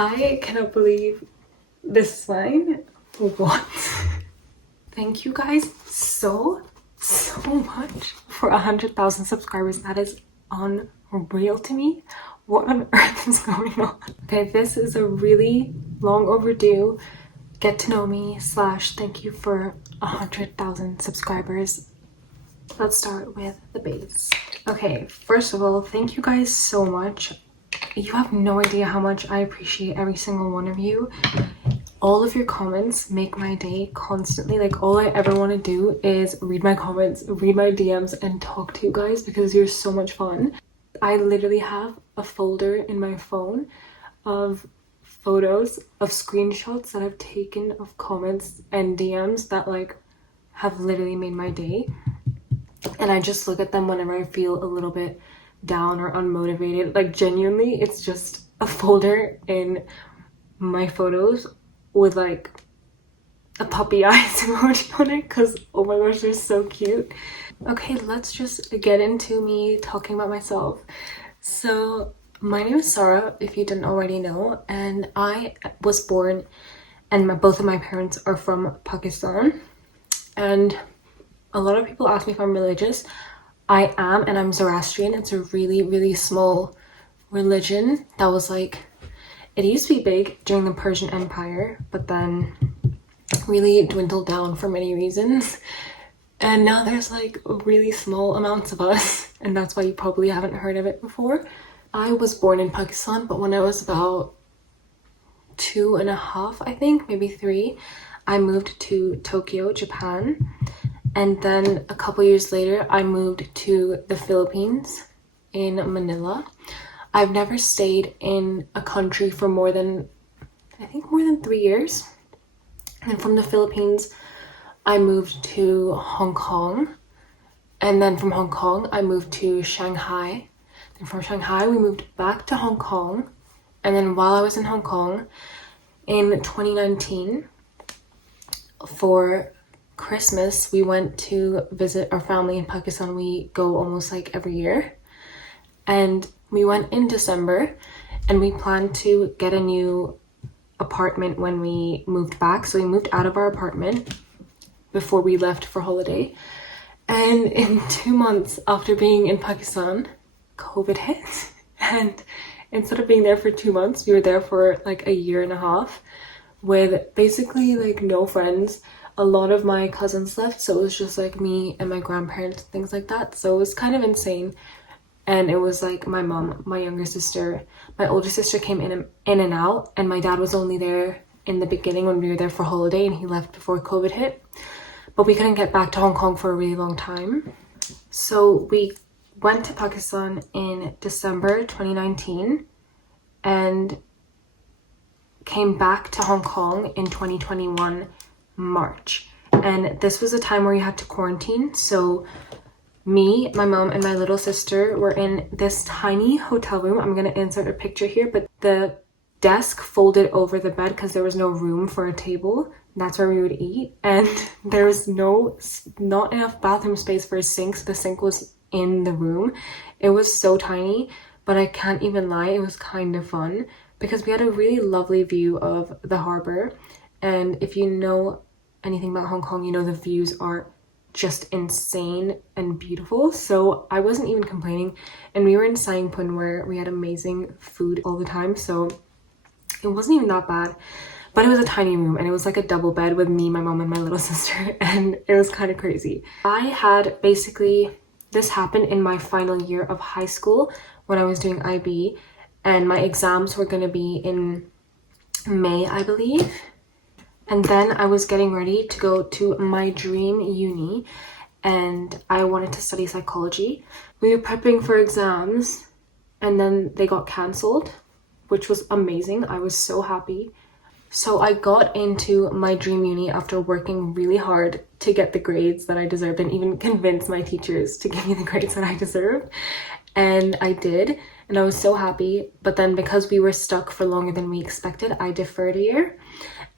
I cannot believe this is mine. What? Thank you guys so much for 100,000 subscribers. That is unreal to me. What on earth is going on? Okay, this is a really long overdue get to know me / thank you for 100,000 subscribers. Let's start with the base. Okay, first of all, thank you guys so much. You have no idea how much I appreciate every single one of you. All of your comments make my day constantly. Like, all I ever want to do is read my comments, read my DMs, and talk to you guys because you're so much fun. I literally have a folder in my phone of photos of screenshots that I've taken of comments and DMs that like have literally made my day. And I just look at them whenever I feel a little bit down or unmotivated. Like, genuinely, it's just a folder in my photos with like a puppy eyes emoji on it because oh my gosh, they're so cute. Okay, let's just get into me talking about myself. So my name is Sarah, if you didn't already know, and I was born and both of my parents are from Pakistan. And a lot of people ask me if I'm religious. I am, and I'm Zoroastrian. It's a really small religion that was like, it used to be big during the Persian Empire, but then really dwindled down for many reasons. And now there's like really small amounts of us, and that's why you probably haven't heard of it before. I was born in Pakistan, but when I was about 2.5, I think, maybe 3, I moved to Tokyo, Japan. And then a couple years later, I moved to the Philippines in Manila. I've never stayed in a country for more than 3 years. And from the Philippines, I moved to Hong Kong. And then from Hong Kong, I moved to Shanghai. And from Shanghai, we moved back to Hong Kong. And then while I was in Hong Kong, in 2019, for Christmas, we went to visit our family in Pakistan. We go almost like every year. And we went in December, and we planned to get a new apartment when we moved back. So we moved out of our apartment before we left for holiday. And in 2 months after being in Pakistan, COVID hit. And instead of being there for 2 months, we were there for like 1.5 years with basically like no friends. A lot of my cousins left, so it was just like me and my grandparents, things like that. So it was kind of insane. And it was like my mom, my younger sister, my older sister came in and out, and my dad was only there in the beginning when we were there for holiday, and he left before COVID hit. But we couldn't get back to Hong Kong for a really long time. So we went to Pakistan in December 2019 and came back to Hong Kong in 2021 March. And this was a time where you had to quarantine. So me, my mom, and my little sister were in this tiny hotel room. I'm gonna insert a picture here, but the desk folded over the bed because there was no room for a table. That's where we would eat, and there was not enough bathroom space for a sink, so the sink was in the room. It was so tiny, but I can't even lie, it was kind of fun because we had a really lovely view of the harbor. And if you know anything about Hong Kong, you know the views are just insane and beautiful. So I wasn't even complaining, and we were in Sangpun where we had amazing food all the time, so it wasn't even that bad. But it was a tiny room, and it was like a double bed with me, my mom, and my little sister, and it was kind of crazy. This happened in my final year of high school when I was doing IB, and my exams were going to be in May, I believe. And then I was getting ready to go to my dream uni, and I wanted to study psychology. We were prepping for exams, and then they got cancelled, which was amazing. I was so happy. So I got into my dream uni after working really hard to get the grades that I deserved and even convince my teachers to give me the grades that I deserved. And I did, and I was so happy. But then because we were stuck for longer than we expected, I deferred a year.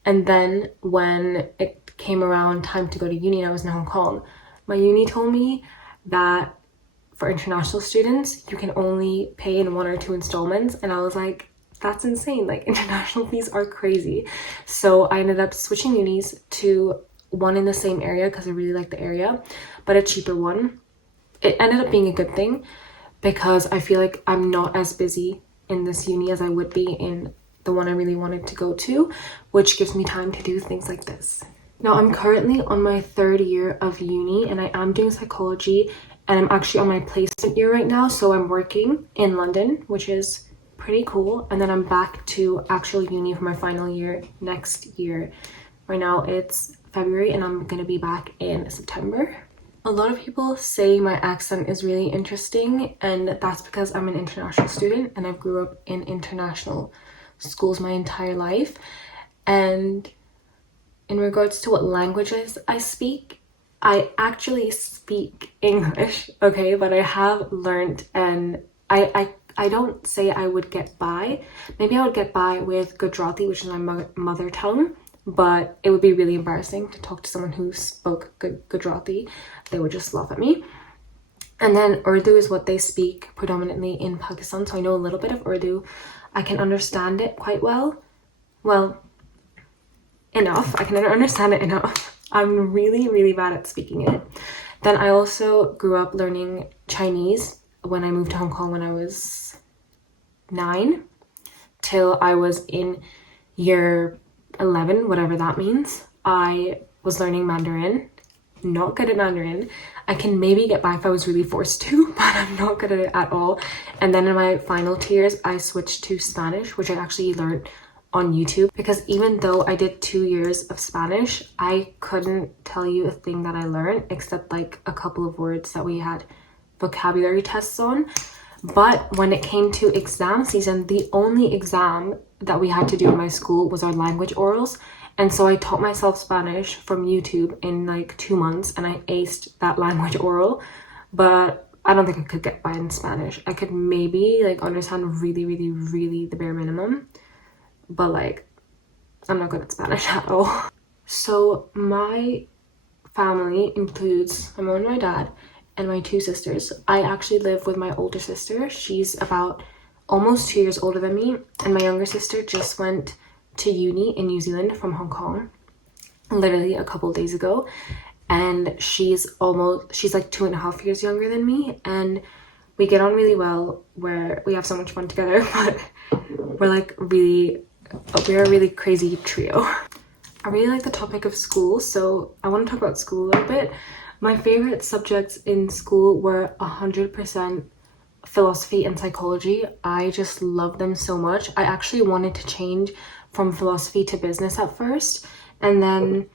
And then when it came around time to go to uni and I was in Hong Kong, my uni told me that for international students, you can only pay in 1 or 2 installments. And I was like, that's insane. Like, international fees are crazy. So I ended up switching unis to one in the same area because I really like the area, but a cheaper one. It ended up being a good thing because I feel like I'm not as busy in this uni as I would be in the one I really wanted to go to, which gives me time to do things like this. Now, I'm currently on my 3rd year of uni and I am doing psychology, and I'm actually on my placement year right now. So I'm working in London, which is pretty cool. And then I'm back to actual uni for my final year next year. Right now it's February and I'm gonna be back in September. A lot of people say my accent is really interesting, and that's because I'm an international student and I grew up in international schools my entire life. And in regards to what languages I speak, I actually speak English, okay, but I have learned, and I don't say I would get by. Maybe I would get by with Gujarati, which is my mother tongue, but it would be really embarrassing to talk to someone who spoke Gujarati. They would just laugh at me. And then Urdu is what they speak predominantly in Pakistan, so I know a little bit of Urdu. I can understand it quite well. Well, enough. I can understand it enough. I'm really, really bad at speaking it. Then I also grew up learning Chinese when I moved to Hong Kong when I was 9 till I was in year 11, whatever that means. I was learning Mandarin. Not good at Mandarin. I can maybe get by if I was really forced to, but I'm not good at it at all. And then in my final 2 years, I switched to Spanish, which I actually learned on YouTube, because even though I did 2 years of Spanish, I couldn't tell you a thing that I learned except like a couple of words that we had vocabulary tests on. But when it came to exam season, the only exam that we had to do in my school was our language orals. And so I taught myself Spanish from YouTube in like 2 months and I aced that language oral, but I don't think I could get by in Spanish. I could maybe like understand really, really, really the bare minimum, but like I'm not good at Spanish at all. So my family includes my mom and my dad and my 2 sisters. I actually live with my older sister. She's about almost 2 years older than me, and my younger sister just went to uni in New Zealand from Hong Kong literally a couple days ago, and she's like 2.5 years younger than me, and we get on really well, where we have so much fun together, but we're a really crazy trio. I really like the topic of school, so I want to talk about school a little bit. My favorite subjects in school were 100% philosophy and psychology. I just love them so much. I actually wanted to change from philosophy to business at first, and then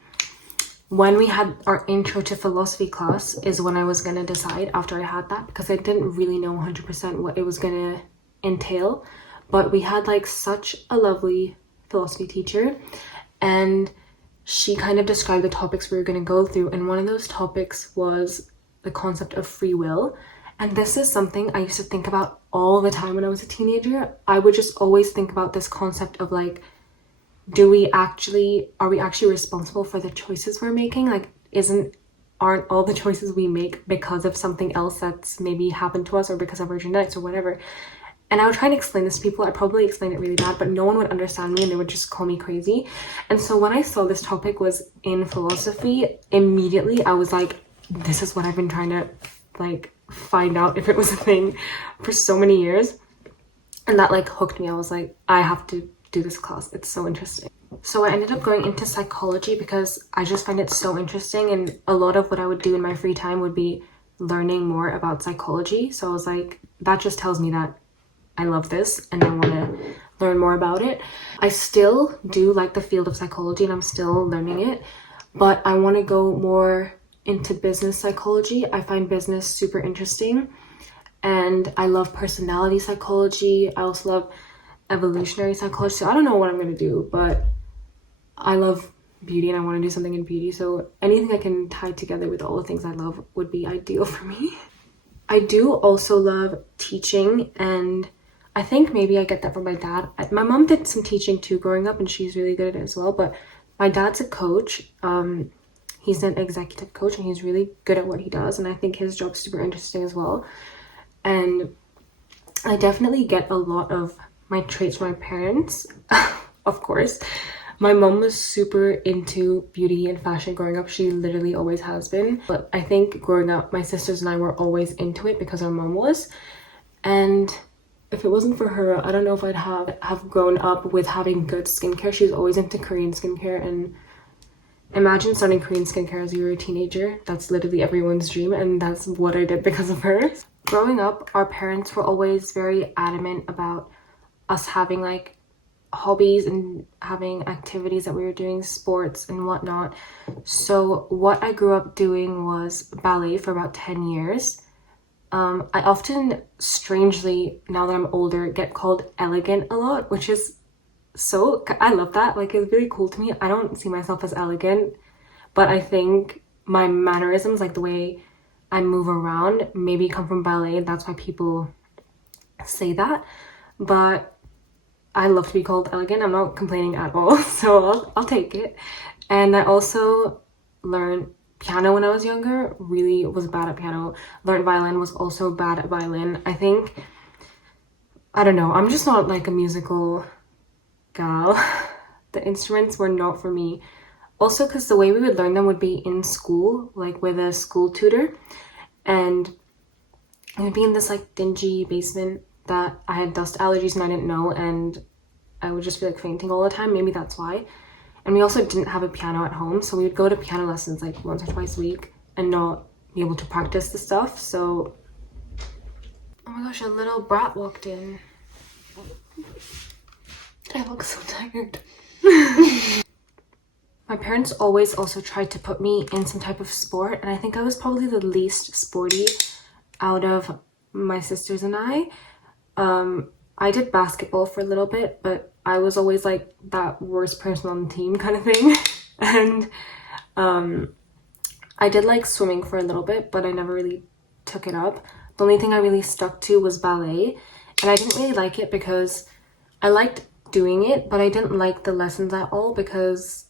when we had our intro to philosophy class is when I was gonna decide after I had that, because I didn't really know 100% what it was gonna entail. But we had like such a lovely philosophy teacher, and she kind of described the topics we were going to go through, and one of those topics was the concept of free will. And this is something I used to think about all the time when I was a teenager. I would just always think about this concept of like, are we actually responsible for the choices we're making? Like, aren't all the choices we make because of something else that's maybe happened to us, or because of our genetics or whatever? And I would try and explain this to people. I probably explained it really bad, but no one would understand me and they would just call me crazy. And so when I saw this topic was in philosophy, immediately I was like, this is what I've been trying to like find out if it was a thing for so many years. And that like hooked me. I was like, I have to do this class. It's so interesting. So I ended up going into psychology because I just find it so interesting, and a lot of what I would do in my free time would be learning more about psychology. So I was like, that just tells me that I love this and I want to learn more about it. I still do like the field of psychology and I'm still learning it, but I want to go more into business psychology. I find business super interesting, and I love personality psychology. I also love evolutionary psychology. So I don't know what I'm going to do, but I love beauty and I want to do something in beauty. So anything I can tie together with all the things I love would be ideal for me. I do also love teaching, and I think maybe I get that from my dad. My mom did some teaching too growing up and she's really good at it as well, but my dad's a coach. He's an executive coach and he's really good at what he does, and I think his job's super interesting as well. And I definitely get a lot of my traits from my parents. Of course, my mom was super into beauty and fashion growing up. She literally always has been. But I think growing up, my sisters and I were always into it because our mom was. And if it wasn't for her, I don't know if I'd have grown up with having good skincare. She was always into Korean skincare, and imagine starting Korean skincare as you were a teenager. That's literally everyone's dream, and that's what I did because of her. Growing up, our parents were always very adamant about us having like hobbies and having activities that we were doing, sports and whatnot. So what I grew up doing was ballet for about 10 years. I often, strangely, now that I'm older, get called elegant a lot, which is I love that. Like, it's really cool to me. I don't see myself as elegant, but I think my mannerisms, like the way I move around, maybe come from ballet. That's why people say that. But I love to be called elegant. I'm not complaining at all, so I'll take it. And I also learned piano when I was younger. Really was bad at piano. Learned violin, was also bad at violin. I don't know, I'm just not like a musical gal. The instruments were not for me. Also because the way we would learn them would be in school, like with a school tutor, and it would be in this like dingy basement that I had dust allergies and I didn't know, and I would just be like fainting all the time. Maybe that's why. And we also didn't have a piano at home, so we would go to piano lessons like once or twice a week and not be able to practice the stuff. So, oh my gosh, a little brat walked in. I look so tired. My parents always also tried to put me in some type of sport, and I think I was probably the least sporty out of my sisters and I. I did basketball for a little bit, but I was always like that worst person on the team kind of thing. And I did like swimming for a little bit, but I never really took it up. The only thing I really stuck to was ballet, and I didn't really like it because I liked doing it, but I didn't like the lessons at all because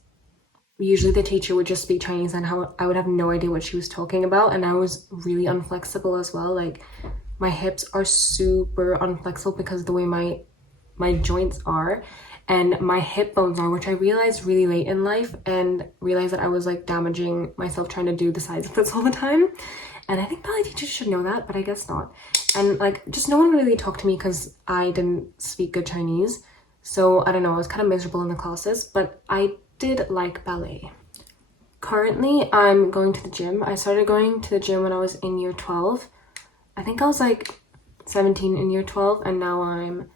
usually the teacher would just speak Chinese and I would have no idea what she was talking about, and I was really unflexible as well. Like, my hips are super unflexible because of the way my joints are and my hip bones are, which I realized really late in life, and realized that I was like damaging myself trying to do the side splits all the time. And I think ballet teachers should know that, but I guess not. And like, just no one really talked to me because I didn't speak good Chinese. So I don't know, I was kind of miserable in the classes, but I did like ballet. Currently, I'm going to the gym. I started going to the gym when I was in year 12. I think I was like 17 in year 12, and now I'm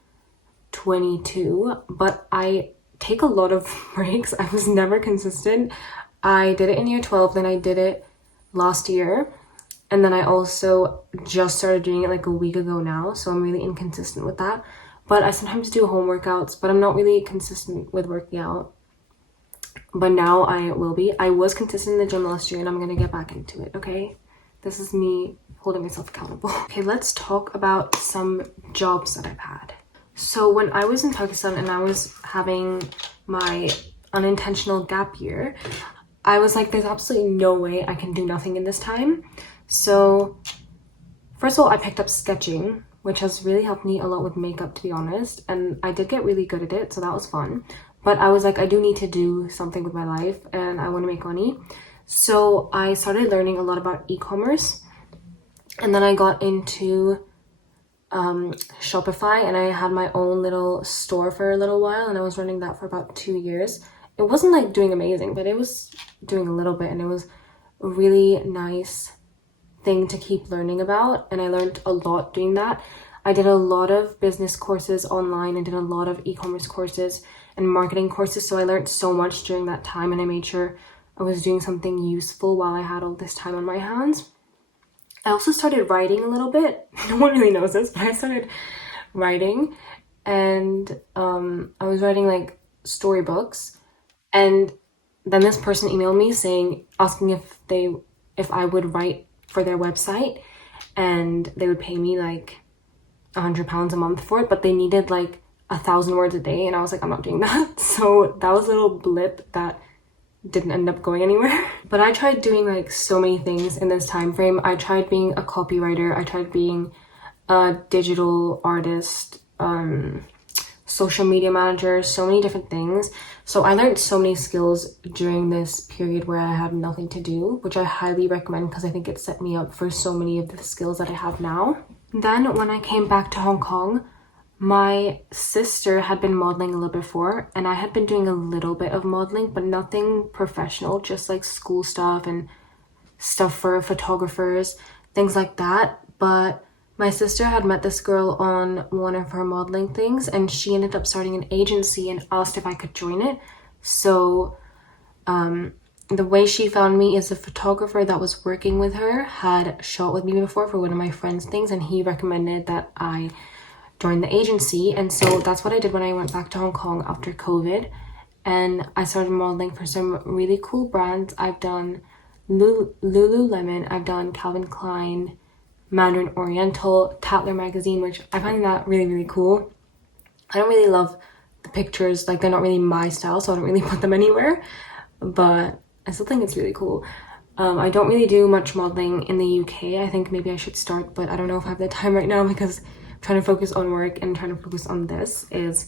22, but I take a lot of breaks. I was never consistent. I did it in year 12, then I did it last year, and then I also just started doing it like a week ago now, so I'm really inconsistent with that. But I sometimes do home workouts, but I'm not really consistent with working out. But now I will be. I was consistent in the gym last year, and I'm gonna get back into it, okay? This is me holding myself accountable. Okay, let's talk about some jobs that I've had. So when I was in Pakistan and I was having my unintentional gap year, I was like, there's absolutely no way I can do nothing in this time. So first of all, I picked up sketching, which has really helped me a lot with makeup, to be honest, and I did get really good at it, so that was fun. But I was like, I do need to do something with my life and I want to make money. So I started learning a lot about e-commerce, and then I got into Shopify, and I had my own little store for a little while, and I was running that for about 2 years. It wasn't like doing amazing, but it was doing a little bit, and it was a really nice thing to keep learning about, and I learned a lot doing that. I did a lot of business courses online. I did a lot of e-commerce courses and marketing courses, so I learned so much during that time, and I made sure I was doing something useful while I had all this time on my hands. I also started writing a little bit. No one really knows this, but I started writing, and I was writing like storybooks, and then this person emailed me asking if I would write for their website, and they would pay me like £100 a month for it, but they needed like 1,000 words a day, and I was like, I'm not doing that. So that was a little blip that didn't end up going anywhere. But I tried doing like so many things in this time frame. I tried being a copywriter, I tried being a digital artist, social media manager, so many different things. So I learned so many skills during this period where I had nothing to do, which I highly recommend because I think it set me up for so many of the skills that I have now. Then when I came back to Hong Kong, my sister had been modeling a little before, and I had been doing a little bit of modeling, but nothing professional, just like school stuff and stuff for photographers, things like that. But my sister had met this girl on one of her modeling things, and she ended up starting an agency and asked if I could join it. So the way she found me is a photographer that was working with her had shot with me before for one of my friends' things, and he recommended that I join the agency. And so that's what I did when I went back to Hong Kong after COVID, and I started modeling for some really cool brands. I've done Lululemon, I've done Calvin Klein, Mandarin Oriental, Tatler magazine, which I find that really, really cool. I don't really love the pictures, like they're not really my style, so I don't really put them anywhere, but I still think it's really cool. I don't really do much modeling in the UK. I think maybe I should start, but I don't know if I have the time right now because trying to focus on work and trying to focus on this is,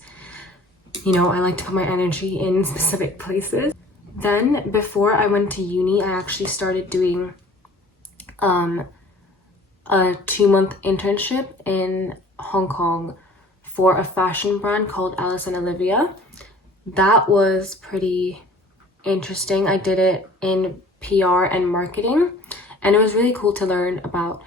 you know, I like to put my energy in specific places. Then before I went to uni, I actually started doing a 2-month internship in Hong Kong for a fashion brand called Alice and Olivia. That was pretty interesting. I did it in PR and marketing, and it was really cool to learn about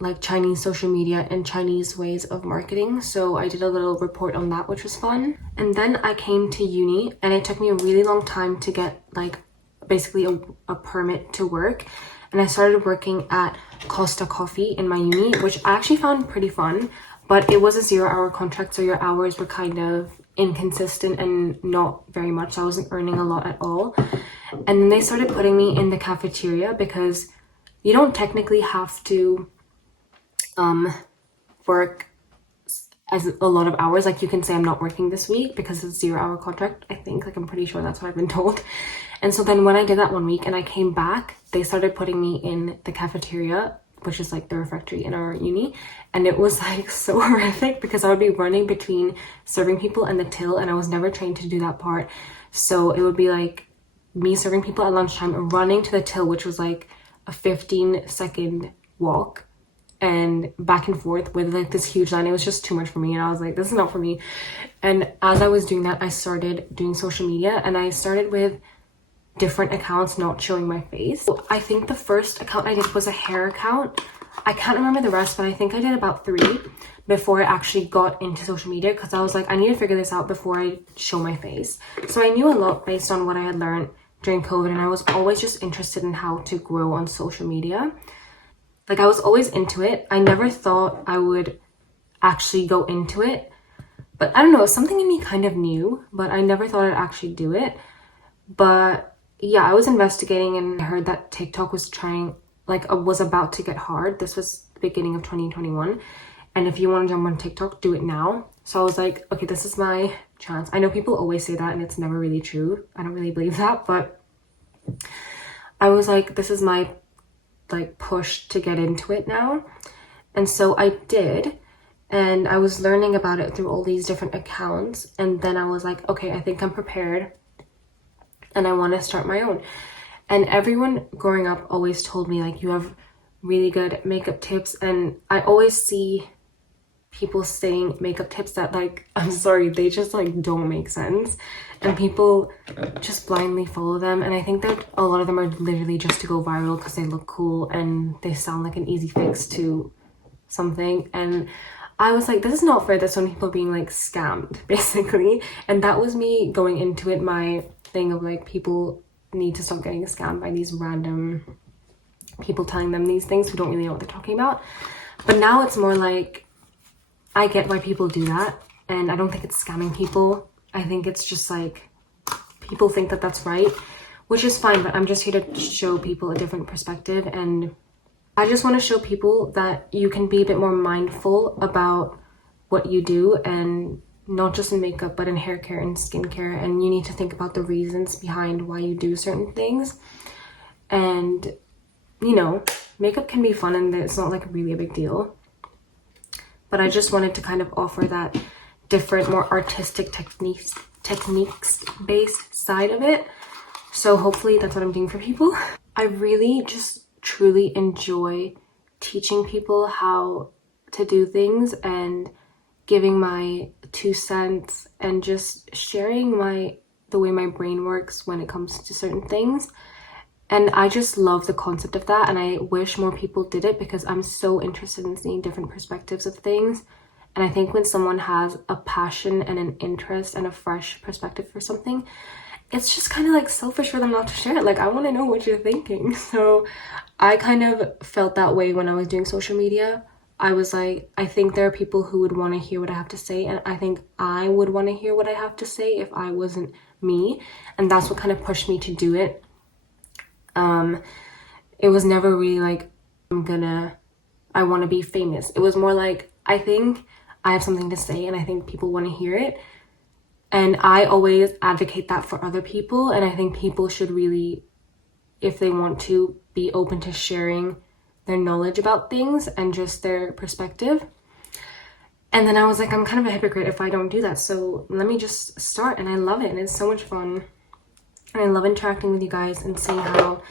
like Chinese social media and Chinese ways of marketing. So I did a little report on that, which was fun. And then I came to uni, and it took me a really long time to get like basically a permit to work. And I started working at Costa Coffee in my uni, which I actually found pretty fun, but it was a 0-hour contract, so your hours were kind of inconsistent and not very much. So I wasn't earning a lot at all. And then they started putting me in the cafeteria because you don't technically have to work as a lot of hours. Like you can say I'm not working this week because it's a 0-hour contract, I think. Like I'm pretty sure that's what I've been told. And so then when I did that 1 week and I came back, they started putting me in the cafeteria, which is like the refectory in our uni. And it was like so horrific because I would be running between serving people and the till, and I was never trained to do that part. So it would be like me serving people at lunchtime, running to the till, which was like a 15-second walk, and back and forth with like this huge line. It was just too much for me, and I was like, this is not for me. And as I was doing that, I started doing social media, and I started with different accounts not showing my face. So I think the first account I did was a hair account. I can't remember the rest, but I think I did about 3 before I actually got into social media, because I was like, I need to figure this out before I show my face. So I knew a lot based on what I had learned during COVID, and I was always just interested in how to grow on social media. Like I was always into it. I never thought I would actually go into it, but I don't know, something in me kind of knew, but I never thought I'd actually do it. But yeah, I was investigating and I heard that TikTok was was about to get hard. This was the beginning of 2021. And if you want to jump on TikTok, do it now. So I was like, okay, this is my chance. I know people always say that and it's never really true. I don't really believe that, but I was like, this is my push to get into it now. And so I did, and I was learning about it through all these different accounts. And then I was like, okay, I think I'm prepared and I want to start my own. And everyone growing up always told me like, you have really good makeup tips, and I always see people saying makeup tips that I'm sorry, they just don't make sense, and people just blindly follow them. And I think that a lot of them are literally just to go viral because they look cool and they sound like an easy fix to something. And I was like, this is not fair that so many people are being scammed basically. And that was me going into it, my thing of people need to stop getting scammed by these random people telling them these things who don't really know what they're talking about. But now it's more I get why people do that, and I don't think it's scamming people. I think it's just people think that that's right, which is fine, but I'm just here to show people a different perspective. And I just want to show people that you can be a bit more mindful about what you do, and not just in makeup, but in hair care and skincare. And you need to think about the reasons behind why you do certain things. And, makeup can be fun and it's not really a big deal. But I just wanted to kind of offer that different, more artistic techniques based side of it. So hopefully that's what I'm doing for people. I really just truly enjoy teaching people how to do things and giving my 2 cents and just sharing the way my brain works when it comes to certain things. And I just love the concept of that, and I wish more people did it because I'm so interested in seeing different perspectives of things. And I think when someone has a passion and an interest and a fresh perspective for something, it's just kind of like selfish for them not to share it. Like, I want to know what you're thinking. So I kind of felt that way when I was doing social media. I was like, I think there are people who would want to hear what I have to say, and I think I would want to hear what I have to say if I wasn't me. And that's what kind of pushed me to do it. It was never really like, I want to be famous. It was more like, I think I have something to say and I think people want to hear it. And I always advocate that for other people. And I think people should really, if they want to, be open to sharing their knowledge about things and just their perspective. And then I was like, I'm kind of a hypocrite if I don't do that. So let me just start. And I love it. And it's so much fun. And I love interacting with you guys and seeing how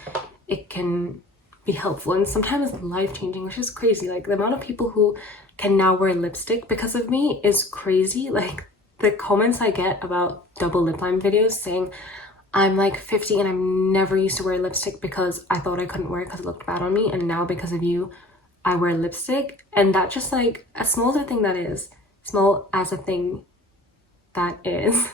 it can be helpful and sometimes life-changing, which is crazy. Like, the amount of people who can now wear lipstick because of me is crazy. Like, the comments I get about double lip line videos saying I'm like 50 and I'm never used to wear lipstick because I thought I couldn't wear it because it looked bad on me, and now because of you I wear lipstick. And that just, like, as small as a thing that is, small as a thing that is,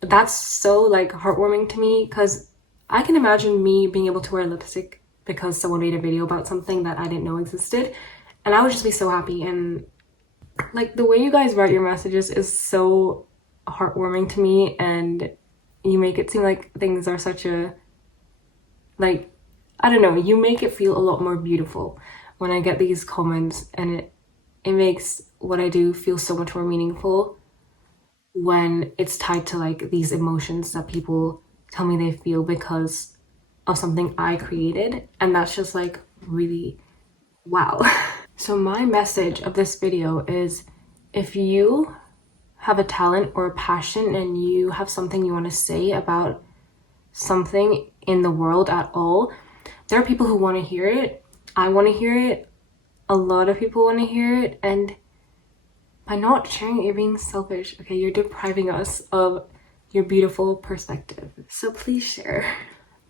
that's so like heartwarming to me, because I can imagine me being able to wear lipstick because someone made a video about something that I didn't know existed, and I would just be so happy. And like, the way you guys write your messages is so heartwarming to me, and you make it seem like things are such a, like, I don't know, you make it feel a lot more beautiful when I get these comments, and it makes what I do feel so much more meaningful when it's tied to like these emotions that people tell me they feel because of something I created. And that's just like really wow. So my message of this video is, if you have a talent or a passion and you have something you want to say about something in the world at all, there are people who want to hear it. I want to hear it. A lot of people want to hear it. And by not sharing it, you're being selfish. Okay, you're depriving us of your beautiful perspective. So please share.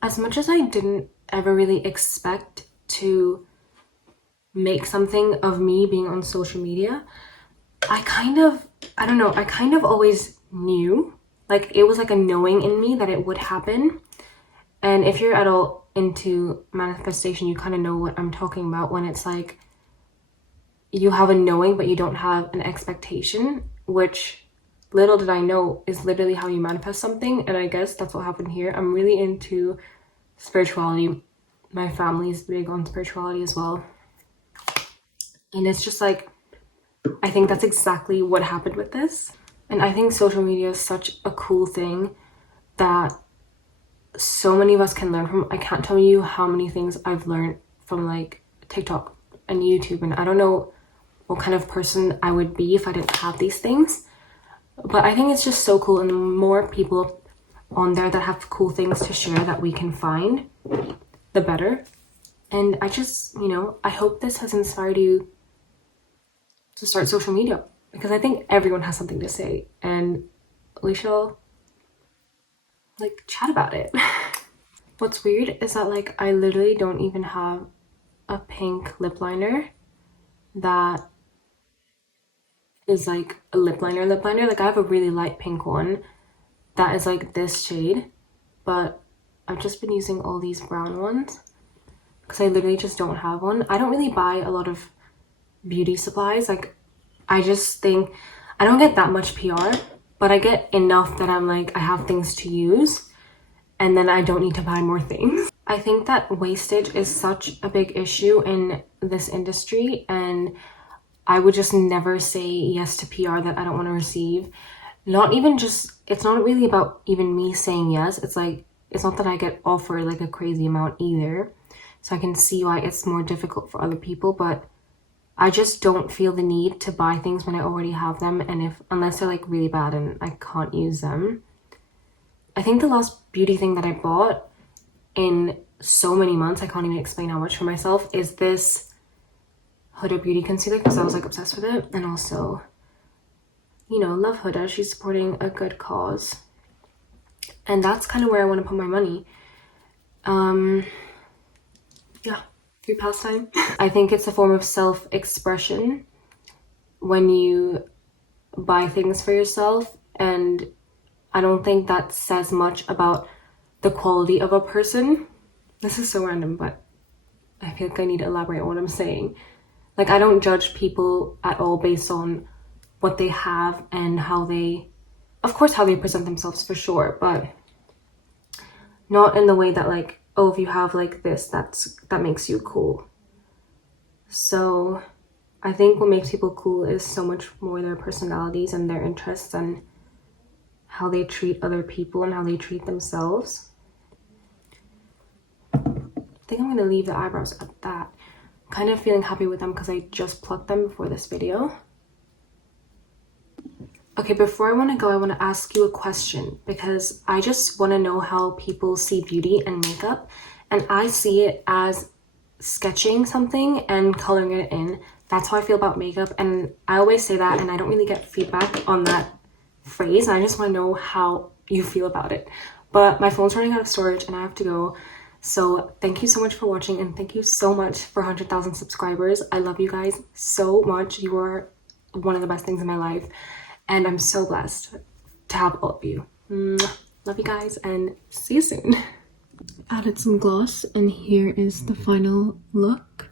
As much as I didn't ever really expect to make something of me being on social media, I kind of always knew. Like, it was like a knowing in me that it would happen. And if you're at all into manifestation, you kind of know what I'm talking about when it's like, you have a knowing but you don't have an expectation, which, little did I know, is literally how you manifest something. And I guess that's what happened here. I'm really into spirituality. My family's big on spirituality as well. And it's just like, I think that's exactly what happened with this. And I think social media is such a cool thing that so many of us can learn from. I can't tell you how many things I've learned from like TikTok and YouTube, and I don't know what kind of person I would be if I didn't have these things. But I think it's just so cool, and the more people on there that have cool things to share that we can find, the better. And I just, I hope this has inspired you to start social media, because I think everyone has something to say, and we shall like chat about it. What's weird is that like I literally don't even have a pink lip liner that is like a lip liner. Like, I have a really light pink one that is like this shade, but I've just been using all these brown ones because I literally just don't have one. I don't really buy a lot of beauty supplies. Like, I just think I don't get that much PR, but I get enough that I'm like, I have things to use, and then I don't need to buy more things. I think that wastage is such a big issue in this industry, and I would just never say yes to PR that I don't want to receive. Not even just, it's not really about even me saying yes. It's like, it's not that I get offered like a crazy amount either. So I can see why it's more difficult for other people, but I just don't feel the need to buy things when I already have them, and unless they're like really bad and I can't use them. I think the last beauty thing that I bought in so many months, I can't even explain how much for myself, is this Huda Beauty concealer, because I was like obsessed with it. And also, you know, love Huda, she's supporting a good cause, and that's kind of where I want to put my money. Yeah, free pastime. I think it's a form of self-expression when you buy things for yourself, and I don't think that says much about the quality of a person. This is so random, but I feel like I need to elaborate on what I'm saying. Like, I don't judge people at all based on what they have and how they, of course, how they present themselves for sure, but not in the way that like, oh, if you have like this, that makes you cool. So I think what makes people cool is so much more their personalities and their interests and how they treat other people and how they treat themselves. I think I'm gonna leave the eyebrows at that. I'm kind of feeling happy with them because I just plucked them before this video. Okay, before I want to go, I want to ask you a question, because I just want to know how people see beauty and makeup, and I see it as sketching something and coloring it in. That's how I feel about makeup, and I always say that, and I don't really get feedback on that phrase, and I just want to know how you feel about it. But my phone's running out of storage and I have to go. So thank you so much for watching, and thank you so much for 100,000 subscribers. I love you guys so much. You are one of the best things in my life, and I'm so blessed to have all of you. Love you guys, and see you soon. Added some gloss, and here is the final look.